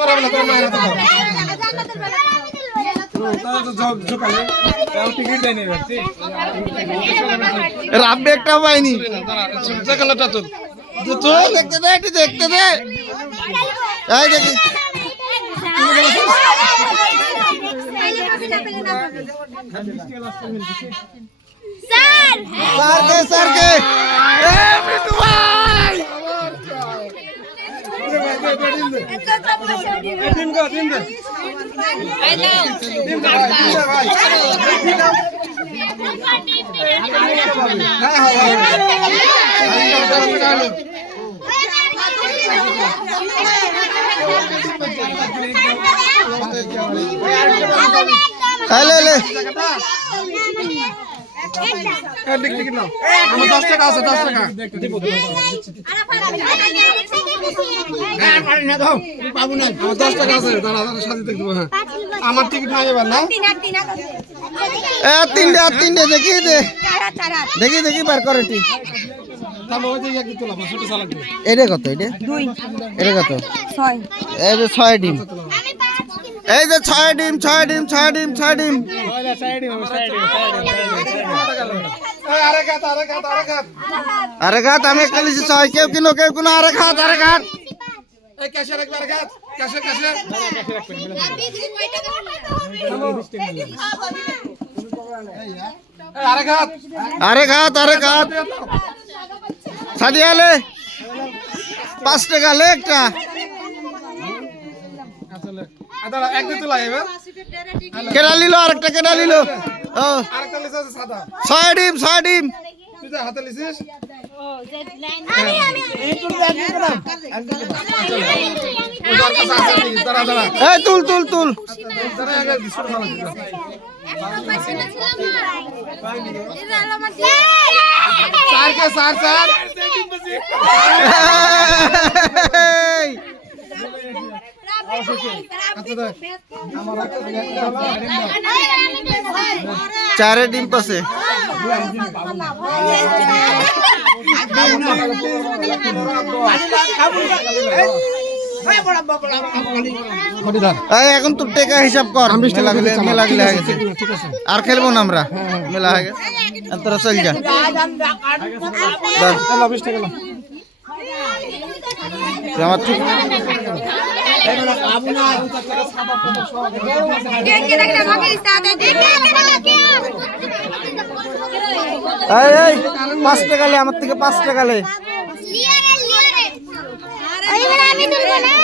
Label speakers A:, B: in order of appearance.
A: হবে না তোমার মায়ের হাতে
B: রাব্বে একটা পাইনি
A: তোর।
B: দেখতে দে একটু দেখতে দে। এই দেখি।
C: স্যার
B: স্যারকে স্যারকে। এ
A: দিন। গো দিন দে
B: এই। লে লে
A: এই টিক টিক নাও আমার 10 টাকা আছে 10 টাকা আমার 10 টাকা আছে দাঁড়া দাঁড়া সাথে দেখব হ্যাঁ। আমার টিকিট নাই এবার না?
B: এ আর তিনটে আর তিনটে দেখি দে। দেখি দেখি বার করে টি।
A: তাহলে ওই যে কি তোলা ছোট সালাড দে
B: এটা কত এটা? এটা কত? ছয়। এই যে ছয় ডিম। এই যে ছয় ডিম ছয় ডিম ছয় ডিম ছয় ডিম।
A: আরে
B: ঘাট আমি একটা লিখছি ছয়। কেউ কিনো কেউ কিনো আরে খাত আরে ঘাট
A: এই ক্যাশে রাখবে আরে খাত ক্যাশে ক্যাশে আরে খাত
B: আরে ঘাত আরে ঘাত সাদিয়ালে পাঁচ টাকা লে একটা। কেডা নিল আরেকটা কেডা নিল। ও।
A: আরেকটা সাদা।
B: ছয় ডিম ছয় ডিম।
A: যে হাতে
B: এই তুল তুল তুল।
A: স্যার কে স্যার স্যার
B: এই,
A: আচ্ছা দেখ
B: চারে ডিম পাশে এখন তোর টাকা হিসাব কর মেলা গেলে মেলা গেলে হয়ে গেছে
A: ঠিক আছে
B: আর খেলব না আমরা মেলা হয়ে গেছে তোরা চল যা আমার ঠিক পাঁচ টাকা লে আমার থেকে পাঁচ টাকা লে।
C: আমি তুলবো না।